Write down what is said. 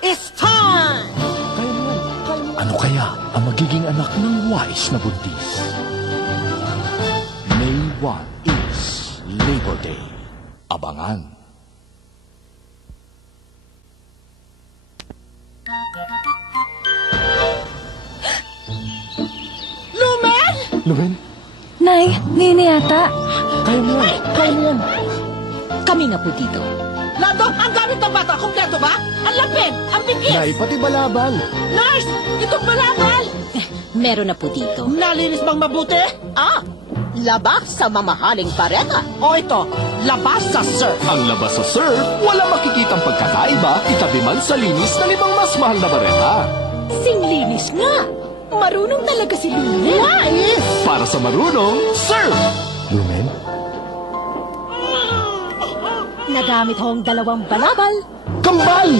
It's time! Ano kaya ang magiging anak ng wise na buntis? May 1 is Labor Day. Abangan. Lumen! Lumen, Nay, Nini yata. kaya mo yan. Kaya mo yan. Kami nga po dito. Lando, ang gamit ng bata, kumpleto ba? Ang lapid, ang bigis! Nay, pati balabal. Nurse! Itong balabal! Meron na po dito. Nalinis bang mabuti? Labas sa mamahaling pareta. O ito, labas sa surf. Ang labas sa surf, wala makikitang pagkakaiba, itabi man sa linis ng ibang mas mahal na bareta. Singlinis nga. Marunong talaga si Lumen. Nice! Para sa marunong, surf! Lumen? Nagamit hong 2 balabal. Kambal!